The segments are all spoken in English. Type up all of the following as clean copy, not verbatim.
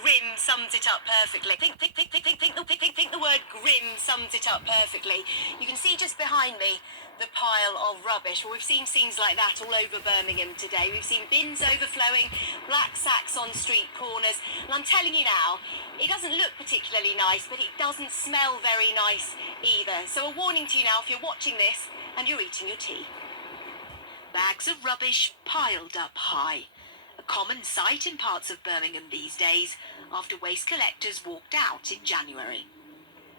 grim sums it up perfectly. Think the word grim sums it up perfectly. You can see just behind me the pile of rubbish. Well, we've seen scenes like that all over Birmingham today. We've seen bins overflowing, black sacks on street corners, and I'm telling you now, it doesn't look particularly nice, but it doesn't smell very nice either. So a warning to you now, if you're watching this and you're eating your tea. Bags of rubbish piled up high. A common sight in parts of Birmingham these days after waste collectors walked out in January.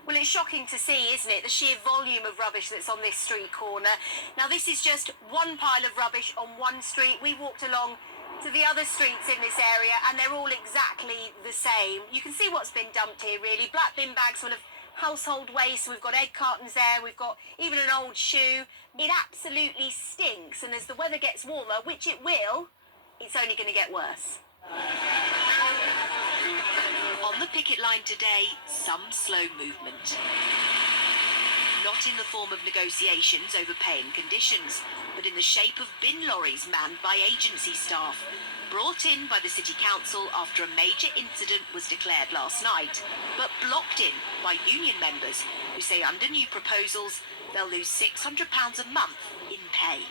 Well, it's shocking to see, isn't it, the sheer volume of rubbish that's on this street corner. Now, this is just one pile of rubbish on one street. We walked along to the other streets in this area and they're all exactly the same. You can see what's been dumped here, really. Black bin bags full of household waste. We've got egg cartons there. We've got even an old shoe. It absolutely stinks. And as the weather gets warmer, which it will, it's only going to get worse. On the picket line today, some slow movement. Not in the form of negotiations over pay and conditions, but in the shape of bin lorries manned by agency staff, brought in by the City Council after a major incident was declared last night, but blocked in by union members who say under new proposals they'll lose £600 a month in pay.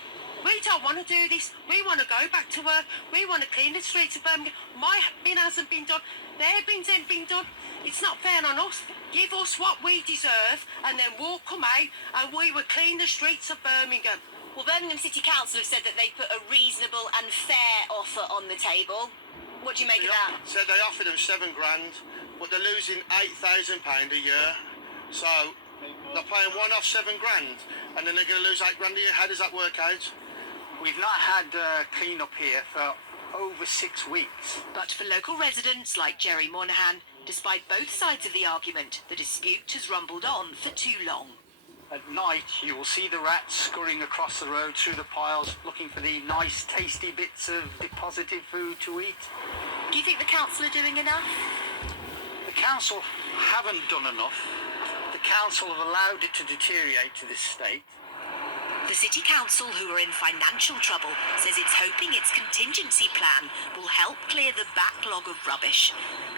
We don't want to do this. We want to go back to work. We want to clean the streets of Birmingham. My bin hasn't been done. Their bins ain't been done. It's not fair on us. Give us what we deserve and then we'll come out and we will clean the streets of Birmingham. Well, Birmingham City Council have said that they put a reasonable and fair offer on the table. What do you make of that? So they offered them £7,000, but they're losing £8,000 a year. So they're paying one off £7,000 and then they're going to lose £8,000 a year. How does that work out? We've not had clean up here for over 6 weeks. But for local residents like Jerry Moynihan, despite both sides of the argument, the dispute has rumbled on for too long. At night, you will see the rats scurrying across the road through the piles, looking for the nice, tasty bits of deposited food to eat. Do you think the council are doing enough? The council haven't done enough. The council have allowed it to deteriorate to this state. The City Council, who are in financial trouble, says it's hoping its contingency plan will help clear the backlog of rubbish.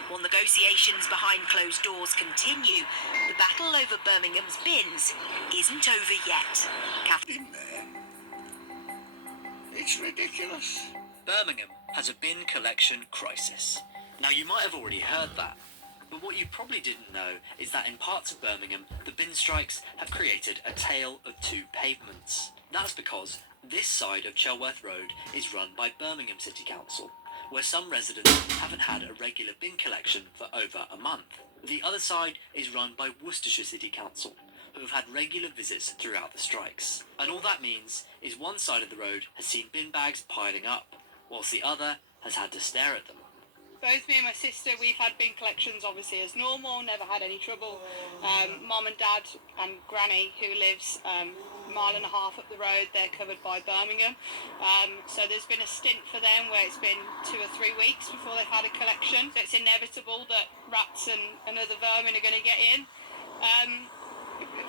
While negotiations behind closed doors continue, the battle over Birmingham's bins isn't over yet. In there. It's ridiculous. Birmingham has a bin collection crisis. Now, you might have already heard that, but what you probably didn't know is that in parts of Birmingham, the bin strikes have created a tale of two pavements. That's because this side of Chelworth Road is run by Birmingham City Council, where some residents haven't had a regular bin collection for over a month. The other side is run by Worcestershire City Council, who have had regular visits throughout the strikes. And all that means is one side of the road has seen bin bags piling up, whilst the other has had to stare at them. Both me and my sister, we've had bin collections obviously as normal, never had any trouble. Mum and Dad and Granny, who lives a mile and a half up the road, they're covered by Birmingham. So there's been a stint for them where it's been 2 or 3 weeks before they've had a collection. So it's inevitable that rats and other vermin are going to get in.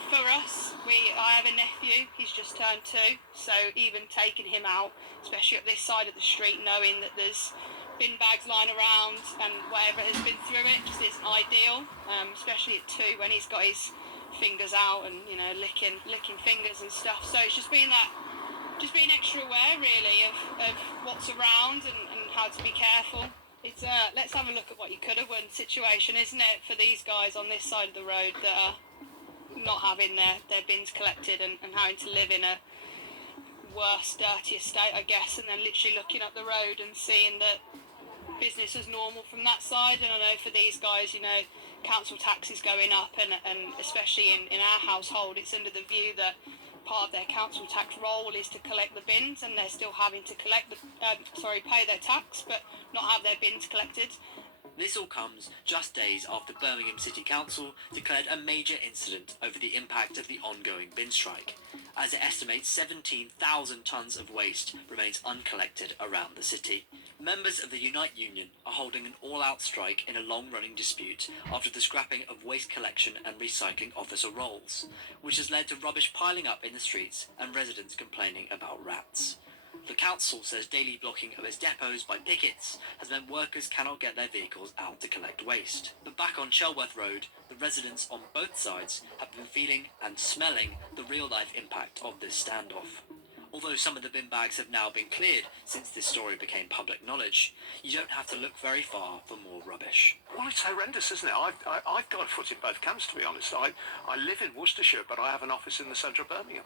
For us, I have a nephew, he's just turned 2, so even taking him out, especially up this side of the street, knowing that there's bin bags lying around and whatever has been through it just isn't ideal, especially at 2 when he's got his fingers out and, you know, licking fingers and stuff. So it's just being extra aware really of what's around and how to be careful. It's let's have a look at what you could have won situation, isn't it, for these guys on this side of the road that are not having their bins collected and having to live in a worse, dirtier state, I guess, and then literally looking up the road and seeing that business as normal from that side. And I know for these guys, you know, council tax is going up, and especially in our household, it's under the view that part of their council tax role is to collect the bins, and they're still having to pay their tax but not have their bins collected. This all comes just days after Birmingham City Council declared a major incident over the impact of the ongoing bin strike, as it estimates 17,000 tonnes of waste remains uncollected around the city. Members of the Unite Union are holding an all-out strike in a long-running dispute after the scrapping of waste collection and recycling officer roles, which has led to rubbish piling up in the streets and residents complaining about rats. The council says daily blocking of its depots by pickets has meant workers cannot get their vehicles out to collect waste. But back on Shelworth Road, the residents on both sides have been feeling and smelling the real-life impact of this standoff. Although some of the bin bags have now been cleared since this story became public knowledge, you don't have to look very far for more rubbish. Well, it's horrendous, isn't it? I've got a foot in both camps, to be honest. I live in Worcestershire, but I have an office in the centre of Birmingham.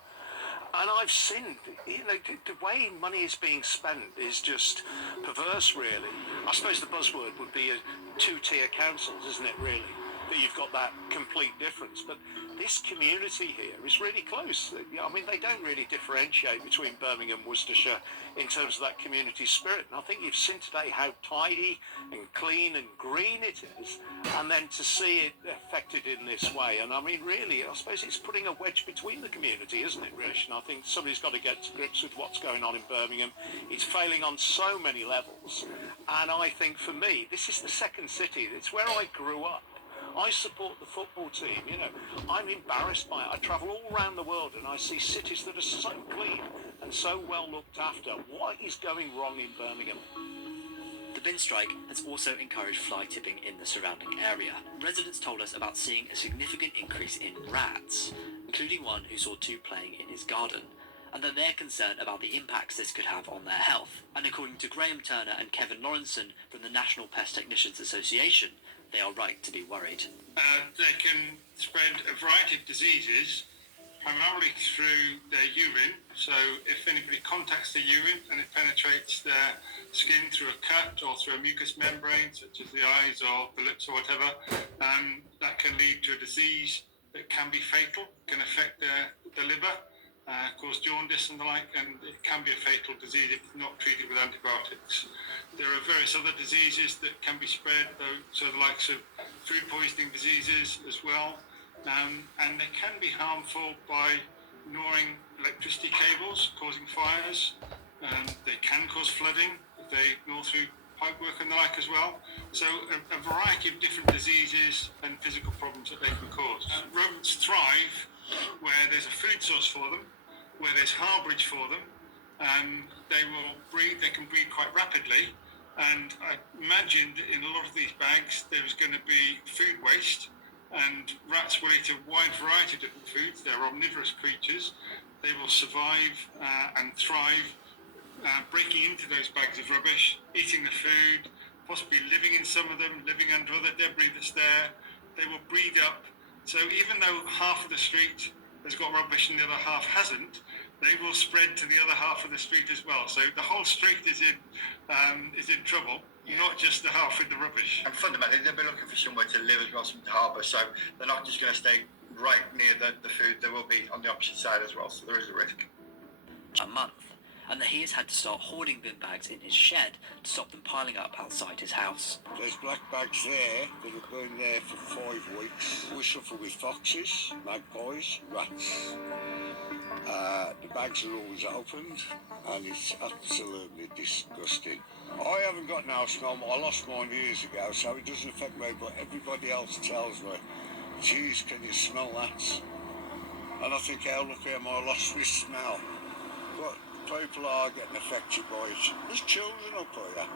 And I've seen, the way money is being spent is just perverse, really. I suppose the buzzword would be two-tier councils, isn't it, really? That you've got that complete difference. But this community here is really close. I mean, they don't really differentiate between Birmingham and Worcestershire in terms of that community spirit. And I think you've seen today how tidy and clean and green it is, and then to see it affected in this way. And I mean, really, I suppose it's putting a wedge between the community, isn't it, Rich? And I think somebody's got to get to grips with what's going on in Birmingham. It's failing on so many levels. And I think, for me, this is the second city. It's where I grew up. I support the football team, you know. I'm embarrassed by it. I travel all around the world and I see cities that are so clean and so well looked after. What is going wrong in Birmingham? The bin strike has also encouraged fly tipping in the surrounding area. Residents told us about seeing a significant increase in rats, including one who saw two playing in his garden, and that they're concerned about the impacts this could have on their health. And according to Graham Turner and Kevin Lawrenson from the National Pest Technicians Association, they are right to be worried. They can spread a variety of diseases, primarily through their urine. So if anybody contacts the urine and it penetrates their skin through a cut or through a mucous membrane, such as the eyes or the lips or whatever, that can lead to a disease that can be fatal, can affect the liver, cause jaundice and the like, and it can be a fatal disease if not treated with antibiotics. There are various other diseases that can be spread, though, so the likes of food poisoning diseases as well, and they can be harmful by gnawing electricity cables, causing fires. They can cause flooding if they gnaw through pipework and the like as well. So a variety of different diseases and physical problems that they can cause. Rodents thrive where there's a food source for them, where there's harbourage for them. They will breed, they can breed quite rapidly. And I imagined in a lot of these bags there's going to be food waste, and rats will eat a wide variety of different foods. They're omnivorous creatures. They will survive and thrive breaking into those bags of rubbish, eating the food, possibly living in some of them, living under other debris that's there. They will breed up. So even though half of the street has got rubbish and the other half hasn't, they will spread to the other half of the street as well. So the whole street is in trouble, not just the half with the rubbish. And fundamentally, they'll be looking for somewhere to live as well, some harbour. So they're not just going to stay right near the food. They will be on the opposite side as well. So there is a risk. A month, and that he has had to start hoarding bin bags in his shed to stop them piling up outside his house. There's black bags there that have been there for 5 weeks. We suffer with foxes, magpies, rats. The bags are always opened, and it's absolutely disgusting. I haven't got no smell. I lost mine years ago, so it doesn't affect me, but everybody else tells me, geez, can you smell that? And I think, how lucky am I lost this smell? But people are getting affected by it. There's children up here.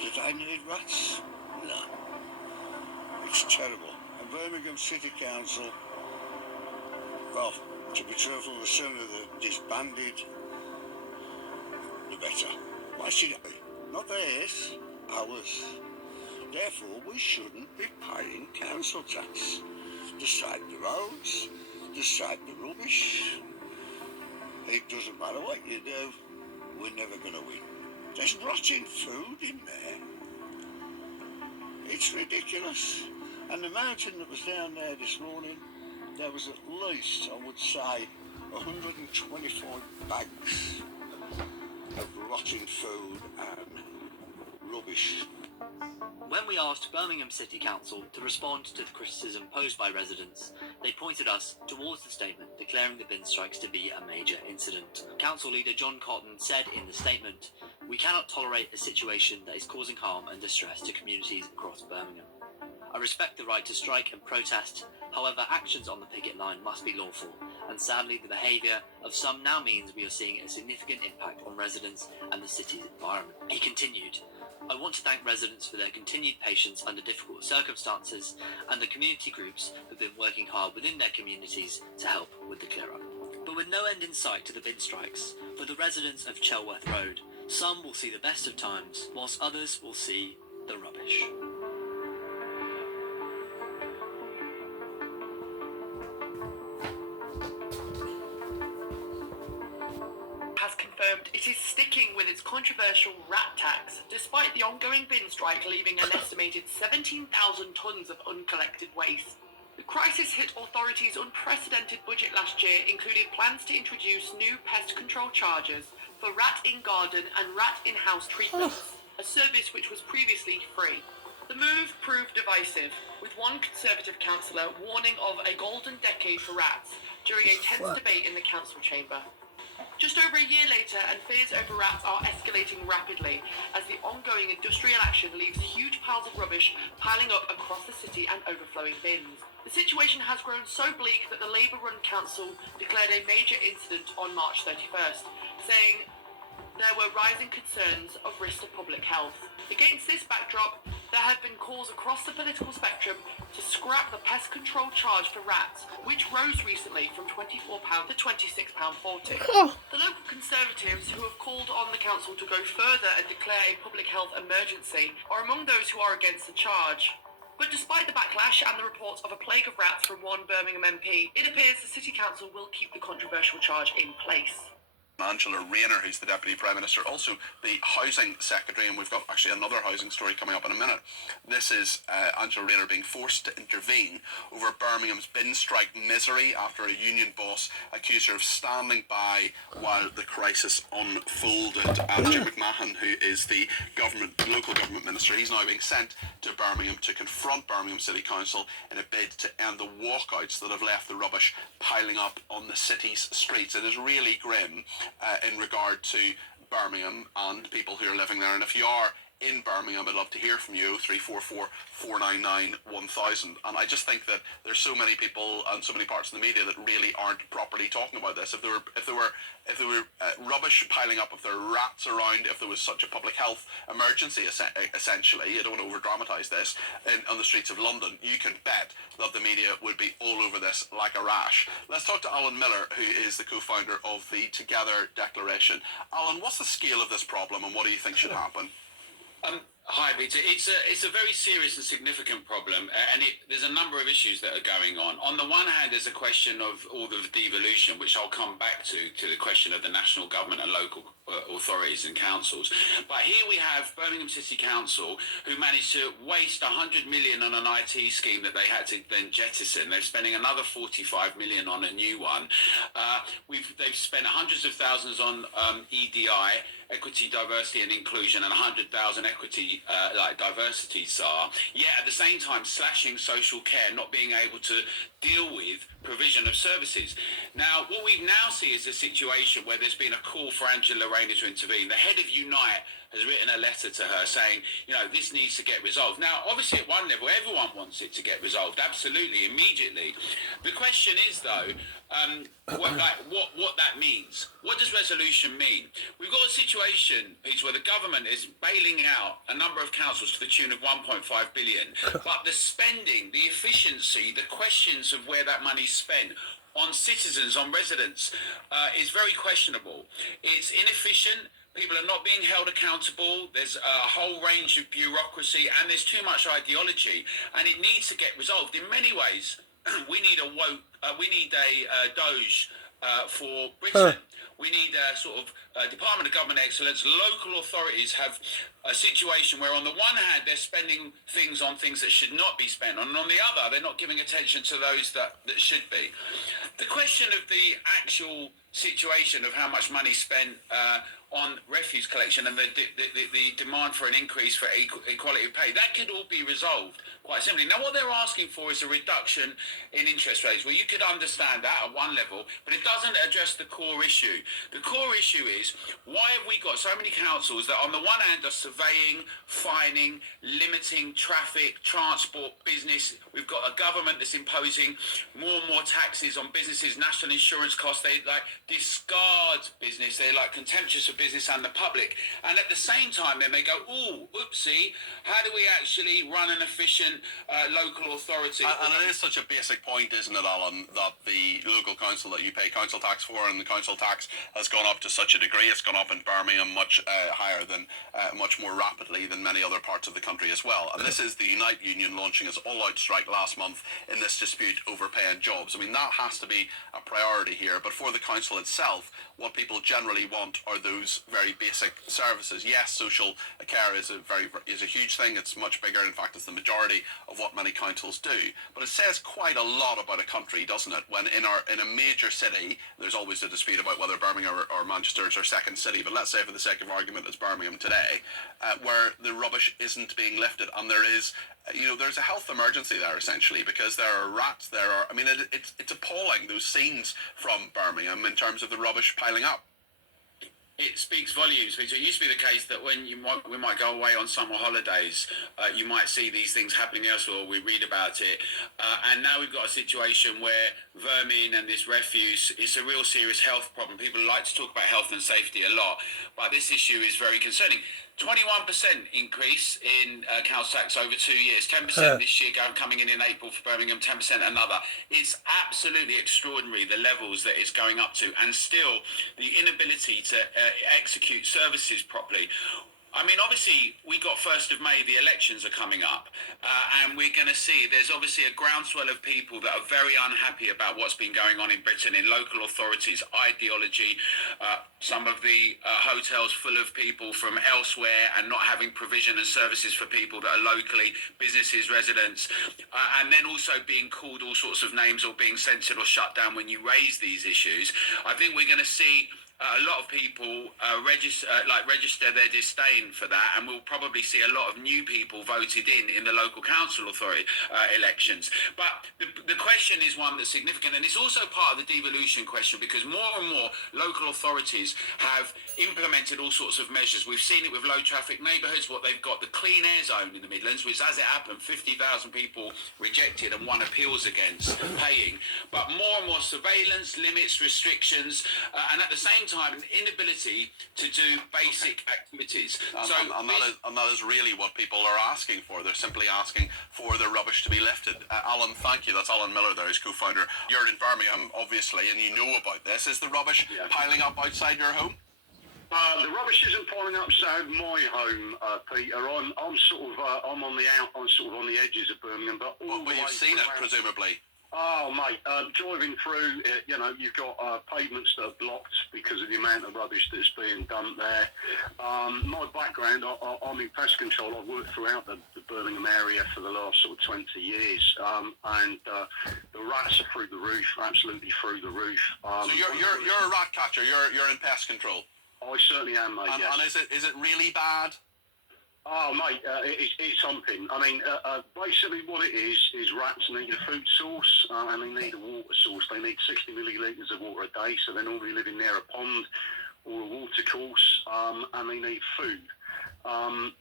Do they need rats? No. It's terrible. And Birmingham City Council, well, to be truthful, the sooner they're disbanded, the better. Why should it be? Not theirs, ours. Therefore, we shouldn't be paying council tax to stripe the roads, to stripe the rubbish. It doesn't matter what you do, we're never going to win. There's rotting food in there. It's ridiculous. And the mountain that was down there this morning, there was at least, I would say, 125 bags of rotting food and rubbish. When we asked Birmingham City Council to respond to the criticism posed by residents, they pointed us towards the statement declaring the bin strikes to be a major incident. Council leader John Cotton said in the statement, "We cannot tolerate a situation that is causing harm and distress to communities across Birmingham. I respect the right to strike and protest, however actions on the picket line must be lawful and and sadly the behaviour of some now means we are seeing a significant impact on residents and the city's environment. He continued, I want to thank residents for their continued patience under difficult circumstances and the community groups who have been working hard within their communities to help with the clear-up. But with no end in sight to the bin strikes, for the residents of Chelworth Road, some will see the best of times, whilst others will see the rubbish. Has confirmed it is sticking with its controversial rat tax, despite the ongoing bin strike leaving an estimated 17,000 tonnes of uncollected waste. The crisis hit authorities' unprecedented budget last year included plans to introduce new pest control charges for rat in garden and rat in house treatments, a service which was previously free. The move proved divisive, with one Conservative councillor warning of a golden decade for rats during a tense debate in the council chamber. Just over a year later, and fears over rats are escalating rapidly as the ongoing industrial action leaves huge piles of rubbish piling up across the city and overflowing bins. The situation has grown so bleak that the Labour-run council declared a major incident on March 31st, saying there were rising concerns of risk to public health. Against this backdrop, there have been calls across the political spectrum to scrap the pest control charge for rats, which rose recently from £24 to £26.40. The local Conservatives, who have called on the council to go further and declare a public health emergency, are among those who are against the charge. But despite the backlash and the reports of a plague of rats from one Birmingham MP, it appears the City Council will keep the controversial charge in place. Angela Rayner, who's the Deputy Prime Minister, also the Housing Secretary, and we've got actually another housing story coming up in a minute. This is Angela Rayner being forced to intervene over Birmingham's bin strike misery after a union boss accused her of standing by while the crisis unfolded. And Jim McMahon, who is the local government minister, he's now being sent to Birmingham to confront Birmingham City Council in a bid to end the walkouts that have left the rubbish piling up on the city's streets. It is really grim in regard to Birmingham and people who are living there. And if you are in Birmingham, I'd love to hear from you, 0344 499 1000. And I just think that there's so many people and so many parts of the media that really aren't properly talking about this. If there were rubbish piling up, if there were rats around, if there was such a public health emergency, essentially, I don't want to over dramatise this, on the streets of London, you can bet that the media would be all over this like a rash. Let's talk to Alan Miller, who is the co-founder of the Together Declaration. Alan, what's the scale of this problem and what do you think should happen? Hi, Peter. It's a very serious and significant problem, and there's a number of issues that are going on. On the one hand, there's a question of all the devolution, which I'll come back to the question of the national government and local authorities and councils. But here we have Birmingham City Council, who managed to waste 100 million on an IT scheme that they had to then jettison. They're spending another 45 million on a new one. They've spent hundreds of thousands on EDI, equity, diversity and inclusion, and 100,000 equity diversity SAR, yet at the same time slashing social care, not being able to deal with provision of services. Now, what we now see is a situation where there's been a call for Angela Rayner to intervene. The head of Unite has written a letter to her saying, this needs to get resolved. Now, obviously at one level, everyone wants it to get resolved, absolutely, immediately. The question is, though, what that means. What does resolution mean? We've got a situation, Peter, where the government is bailing out a number of councils to the tune of 1.5 billion, but the spending, the efficiency, the questions of where that money's spent on citizens, on residents, is very questionable. It's inefficient. People are not being held accountable. There's a whole range of bureaucracy and there's too much ideology, and it needs to get resolved. In many ways, we need a Doge for Britain. We need a sort of Department of Government Excellence. Local authorities have a situation where on the one hand they're spending things on things that should not be spent on, and on the other they're not giving attention to those that should be. The question of the actual situation of how much money spent on refuse collection and the demand for an increase for equality of pay, that could all be resolved quite simply. Now, what they're asking for is a reduction in interest rates. Well, you could understand that at one level, but it doesn't address the core issue. The core issue is, why have we got so many councils that on the one hand are surveying, fining, limiting traffic, transport, business? We've got a government that's imposing more and more taxes on businesses, national insurance costs. They like discard business. They're like contemptuous of business and the public. And at the same time, then they go, "Ooh, oopsie, how do we actually run an efficient local authority?" And it is such a basic point, isn't it, Alan, that the local council that you pay council tax for, and the council tax has gone up to such a degree. It's gone up in Birmingham much higher than, much more rapidly than many other parts of the country as well. And this is the Unite Union launching its all-out strike last month in this dispute over paying jobs. I mean, that has to be a priority here. But for the council itself, what people generally want are those very basic services. Yes, social care is a huge thing. It's much bigger. In fact, it's the majority of what many councils do. But it says quite a lot about a country, doesn't it? When in a major city, there's always a dispute about whether Birmingham or Manchester is our second city. But let's say, for the sake of argument, it's Birmingham today, where the rubbish isn't being lifted, and there is, there's a health emergency there essentially, because there are rats. I mean, it's appalling, those scenes from Birmingham in terms of the rubbish piling up. It speaks volumes. It used to be the case that when we might go away on summer holidays, you might see these things happening elsewhere, we read about it. And now we've got a situation where vermin and this refuse, it's a real serious health problem. People like to talk about health and safety a lot, but this issue is very concerning. 21% increase in council tax over 2 years, 10% this year coming in April for Birmingham, 10% another. It's absolutely extraordinary, the levels that it's going up to, and still the inability to execute services properly. I mean, obviously, we got 1st of May, the elections are coming up, and we're going to see there's obviously a groundswell of people that are very unhappy about what's been going on in Britain, in local authorities, ideology, some of the hotels full of people from elsewhere and not having provision and services for people that are locally, businesses, residents, and then also being called all sorts of names or being censored or shut down when you raise these issues. I think we're going to see a lot of people register their disdain for that, and we'll probably see a lot of new people voted in the local council authority elections. But the question is one that's significant, and it's also part of the devolution question, because more and more local authorities have implemented all sorts of measures. We've seen it with low traffic neighbourhoods, what they've got, the clean air zone in the Midlands, which, as it happened, 50,000 people rejected and won appeals against paying. But more and more surveillance, limits, restrictions, and at the same time an inability to do basic activities. And that is really what people are asking for. They're simply asking for the rubbish to be lifted. Alan, thank you. That's Alan Miller there, who's co-founder. You're in Birmingham, obviously, and you know about this. Is the rubbish piling up outside your home? The rubbish isn't piling up outside my home, Peter. I'm on the edges of Birmingham, but you've seen it, presumably. Oh, mate, driving through, you've got pavements that are blocked because of the amount of rubbish that's being dumped there. My background, I'm in pest control. I've worked throughout the Birmingham area for the last sort of 20 years, and the rats are through the roof, absolutely through the roof. So you're a rat catcher. You're in pest control. I certainly am, mate. And, yes. and is it really bad? Oh, mate, it's something. I mean, basically what it is rats need a food source, and they need a water source. They need 60 millilitres of water a day, so they're normally living near a pond or a water course, and they need food.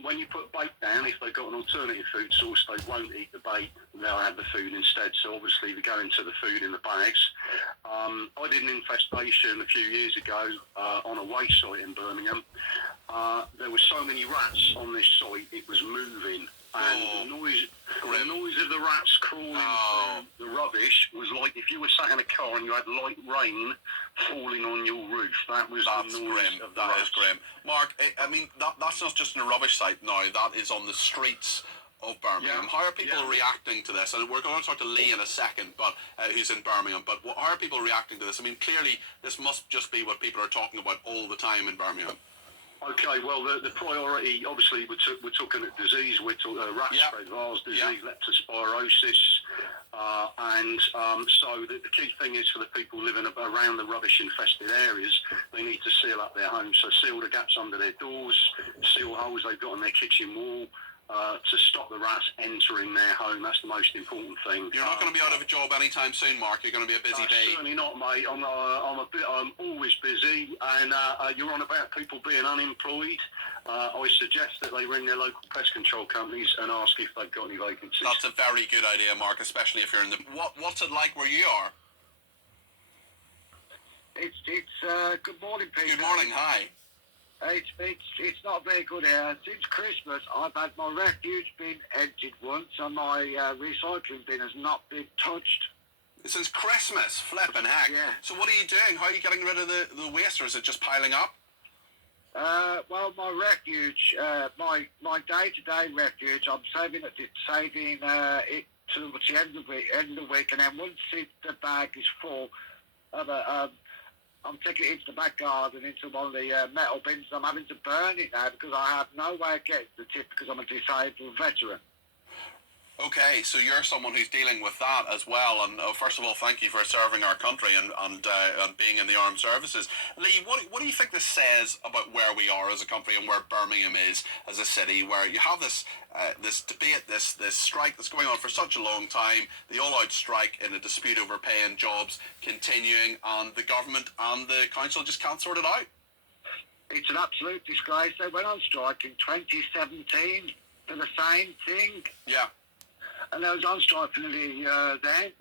When you put bait down, if they've got an alternative food source, they won't eat the bait, they'll have the food instead. So obviously they go into the food in the bags. I did an infestation a few years ago on a waste site in Birmingham. There were so many rats on this site, it was moving. And the noise of the rats crawling through the rubbish was like if you were sat in a car and you had light rain falling on your roof. That's the noise grim. of the That rats. is grim. Mark, I mean, that's not just in a rubbish site now. That is on the streets of Birmingham. Yeah. How are people reacting to this? And we're going to talk to Lee in a second, but who's in Birmingham. But how are people reacting to this? I mean, clearly this must just be what people are talking about all the time in Birmingham. Okay, well, the priority, obviously, we're talking at disease, we're talking rat-spread virus disease, leptospirosis, and so the key thing is for the people living around the rubbish-infested areas, they need to seal up their homes, so seal the gaps under their doors, seal holes they've got on their kitchen wall, to stop the rats entering their home. That's the most important thing. You're not going to be out of a job anytime soon, Mark. You're going to be a busy bee. Certainly not, mate. I'm always busy, and you're on about people being unemployed. I suggest that they ring their local pest control companies and ask if they've got any vacancies. That's a very good idea, Mark, especially if you're in the... What's it like where you are? It's good morning, Peter. Good morning, hi. It's not very good here. Since Christmas, I've had my refuse bin emptied once, and my recycling bin has not been touched. Since Christmas, flipping heck. Yeah. So what are you doing? How are you getting rid of the waste, or is it just piling up? Well, my refuge, my day-to-day refuge, I'm saving it to the end of the week, and then once the bag is full, I'm taking it into the back garden, into one of the metal bins. I'm having to burn it now because I have no way of getting the tip because I'm a disabled veteran. Okay, so you're someone who's dealing with that as well, and first of all, thank you for serving our country and being in the armed services. Lee, what do you think this says about where we are as a country and where Birmingham is as a city, where you have this this debate, this strike that's going on for such a long time, the all-out strike in a dispute over pay and jobs continuing, and the government and the council just can't sort it out? It's an absolute disgrace. They went on strike in 2017 for the same thing. Yeah. And I was on strike for nearly a year then.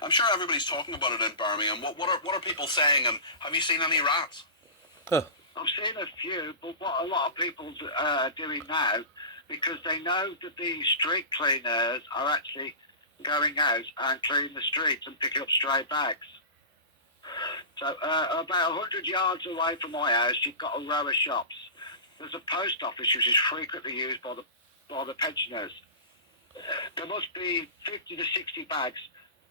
I'm sure everybody's talking about it in Birmingham. What are people saying, and have you seen any rats? I've seen a few, but what a lot of people are doing now, because they know that the street cleaners are actually going out and cleaning the streets and picking up stray bags. So about 100 yards away from my house, you've got a row of shops. There's a post office which is frequently used by the pensioners. There must be 50 to 60 bags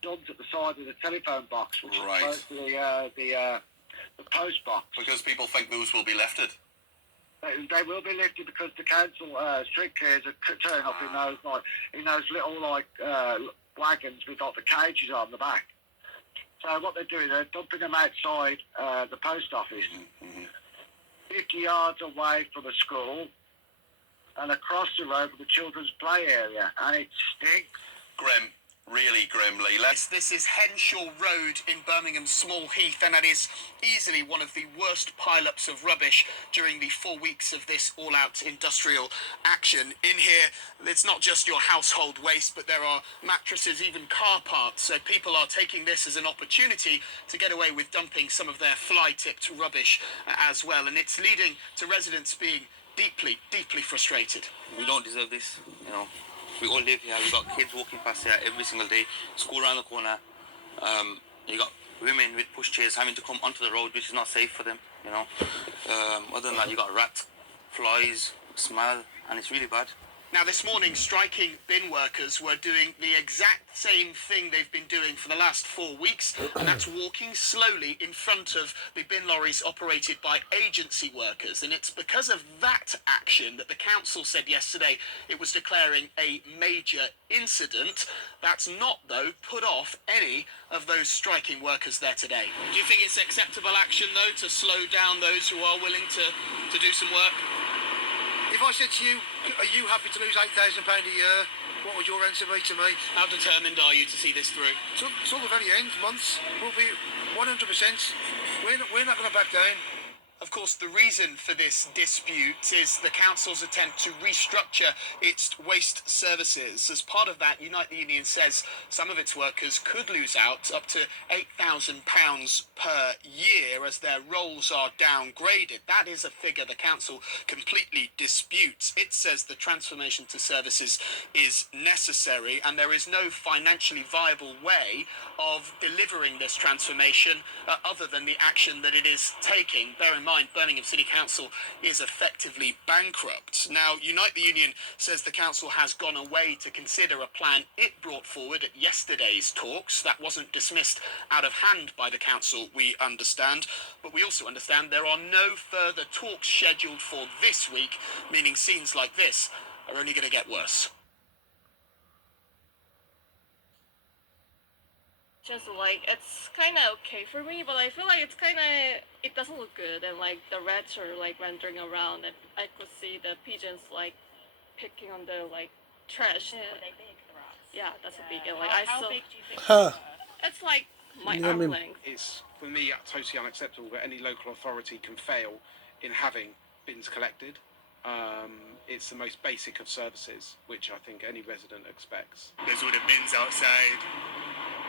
dumped at the side of the telephone box, which is close to the post box. Because people think those will be lifted. They will be lifted because the council street clears are turning up in those little wagons with the cages on the back. So what they're doing, they're dumping them outside the post office, 50 yards away from a school, and across the road from the children's play area, and it stinks. Grim. Really grimly. This is Henshaw Road in Birmingham's Small Heath, and that is easily one of the worst pile-ups of rubbish during the 4 weeks of this all-out industrial action. In here, it's not just your household waste, but there are mattresses, even car parts. So people are taking this as an opportunity to get away with dumping some of their fly-tipped rubbish as well, and it's leading to residents being deeply, deeply frustrated. We don't deserve this, you know. We all live here. We've got kids walking past here every single day. School around the corner. You got women with pushchairs having to come onto the road, which is not safe for them, you know. Other than that, you got rats, flies, smell, and it's really bad. Now, this morning, striking bin workers were doing the exact same thing they've been doing for the last 4 weeks, and that's walking slowly in front of the bin lorries operated by agency workers. And it's because of that action that the council said yesterday it was declaring a major incident. That's not, though, put off any of those striking workers there today. Do you think it's acceptable action, though, to slow down those who are willing to do some work? If I said to you, are you happy to lose £8,000 a year, what would your answer be to me? How determined are you to see this through? Till the very end, months, we'll be 100%. We're not going to back down. Of course, the reason for this dispute is the council's attempt to restructure its waste services. As part of that, Unite the Union says some of its workers could lose out up to £8,000 per year as their roles are downgraded. That is a figure the council completely disputes. It says the transformation to services is necessary and there is no financially viable way of delivering this transformation other than the action that it is taking. Bear in mind, Birmingham City Council is effectively bankrupt. Now, Unite the Union says the council has gone away to consider a plan it brought forward at yesterday's talks. That wasn't dismissed out of hand by the council, we understand. But we also understand there are no further talks scheduled for this week, meaning scenes like this are only going to get worse. Just like it's kind of okay for me, but I feel like it doesn't look good, and like the rats are like wandering around, and I could see the pigeons like picking on the like trash. Were they big, the rats? Yeah, that's a big deal. Like I How saw. big do you think Huh. It's like my Yeah, I arm mean- length. It's, for me, totally unacceptable that any local authority can fail in having bins collected. It's the most basic of services, which I think any resident expects. There's all the bins outside.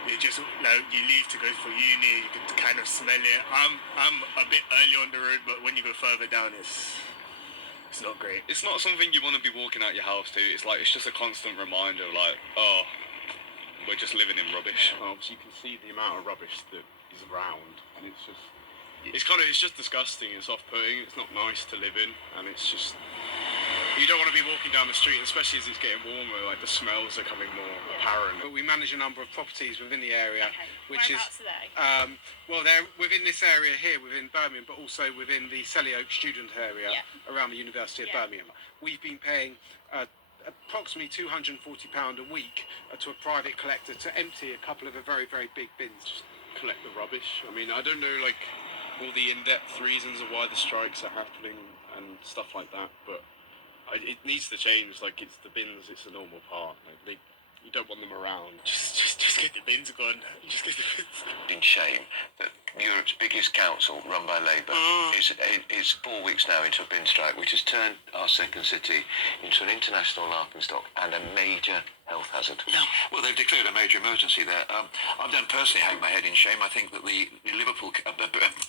You just like you leave to go for uni, you can kind of smell it. I'm a bit early on the road, but when you go further down, it's not great. It's not something you want to be walking out your house to. It's just a constant reminder of like, oh, we're just living in rubbish. Obviously, you can see the amount of rubbish that is around, and it's just disgusting. It's off-putting. It's not nice to live in, and it's just. You don't want to be walking down the street, especially as it's getting warmer, like the smells are coming more apparent. But we manage a number of properties within the area, which is, Whereabouts are they? well, they're within this area here, within Birmingham, but also within the Selly Oak student area around the University of Birmingham. We've been paying approximately £240 a week to a private collector to empty a couple of very, very big bins. Just collect the rubbish. I mean, I don't know, like, all the in-depth reasons of why the strikes are happening and stuff like that, but it needs to change. Like, it's the bins, it's a normal part. Like, you don't want them around. Just get the bins gone. Just get the bins. In shame that Europe's biggest council, run by Labour, is 4 weeks now into a bin strike, which has turned our second city into an international laughingstock and a major health hazard. Yeah. Well, they've declared a major emergency there. I don't personally hang my head in shame. I think that the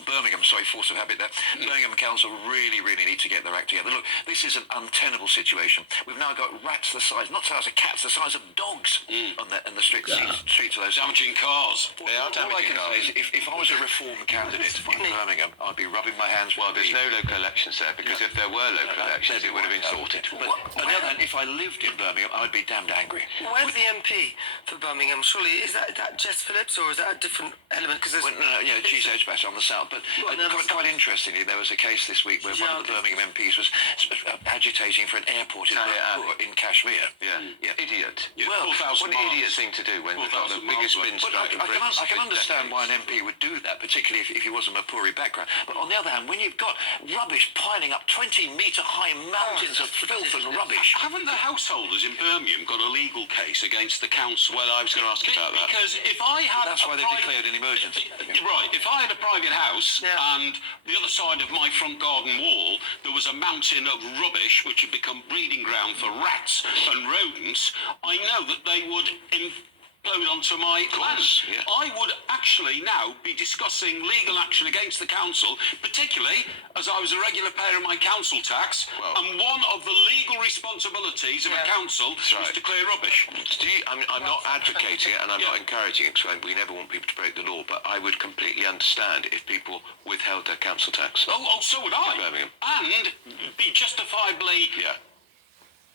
Birmingham, force of habit there, Birmingham Council really need to get their act together. Look, this is an untenable situation. We've now got rats the size, not the size of cats, the size of dogs on the streets of those. Damaging cars. They are damaging cars. All I can say is, if I was a Reform candidate in Birmingham, I'd be rubbing my hands. Well, there's no local elections there, because if there were local elections, it would have been sorted. But on the other hand, if I lived in Birmingham, I'd be damned angry. Where's the MP for Birmingham? Surely, is that Jess Phillips, or is that a different element? Because She's Edgebasher on the south. But quite interestingly, there was a case this week where one of the Birmingham MPs was agitating for an airport in Kashmir. Yeah. Idiot. Well, what an idiot thing to do when they've got the biggest bin strike in Britain. I can understand why an MP would do that, particularly if he was a Mapuri background. But on the other hand, when you've got rubbish piling up 20-metre high mountains of filth and rubbish. Haven't the householders in Birmingham got a legal case against the council? Well, I was going to ask you about that. Because if I had That's why they've declared an emergency. Right, if I had a private house and the other side of my front garden wall there was a mountain of rubbish which had become breeding ground for rats and rodents, I know that they would implode onto my land. I would actually now be discussing legal action against the council, particularly as I was a regular payer of my council tax, and one of the legal responsibilities of a council was to clear rubbish. I'm not advocating it and I'm not encouraging it, because we never want people to break the law, but I would completely understand if people withheld their council tax. Oh, so would I. Birmingham. And be justifiably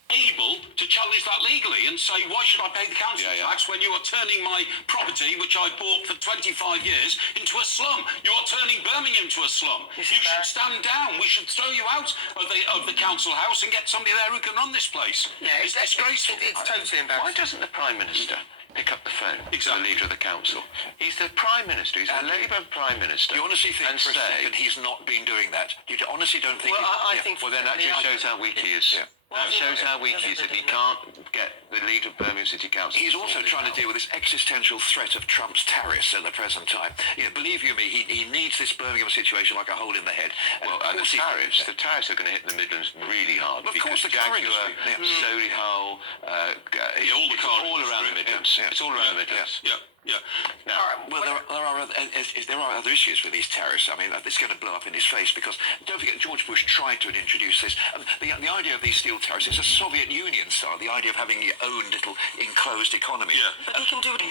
able to challenge that legally and say, why should I pay the council tax when you are turning my property, which I bought for 25 years, into a slum? You are turning Birmingham into a slum. You should stand down. We should throw you out of the council house and get somebody there who can run this place. Yeah, it's disgraceful. It's totally embarrassing. Why doesn't the Prime Minister pick up the phone to the leader of the council? He's the Prime Minister. He's the Labour Prime Minister. You honestly think for a second he's not been doing that? You honestly don't think... Well, I think... Well, then that just shows how weak he is. That shows how weak he is, that he can't get the lead of Birmingham City Council. He's also trying to deal with this existential threat of Trump's tariffs at the present time. Believe you me, he needs this Birmingham situation like a hole in the head. Well, the tariffs are going to hit the Midlands really hard. Of course, the Jaguar, Solihull, all around the Midlands. It's all around the Midlands. Well, there are other issues with these tariffs. I mean, it's going to blow up in his face because, don't forget, George Bush tried to introduce this. The idea of these steel tariffs is a Soviet Union style, the idea of having your own little enclosed economy. But he can do it.